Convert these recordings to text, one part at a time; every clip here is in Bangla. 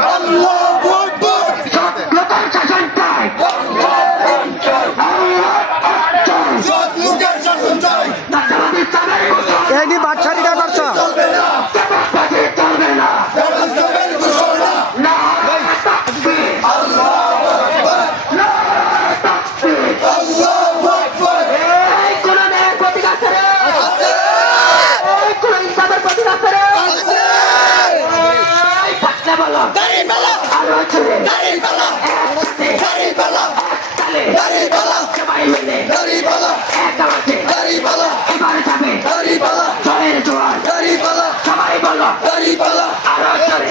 নতুন সবাই বলো আরও জোরে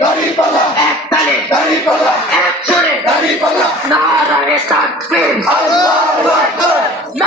வரி பல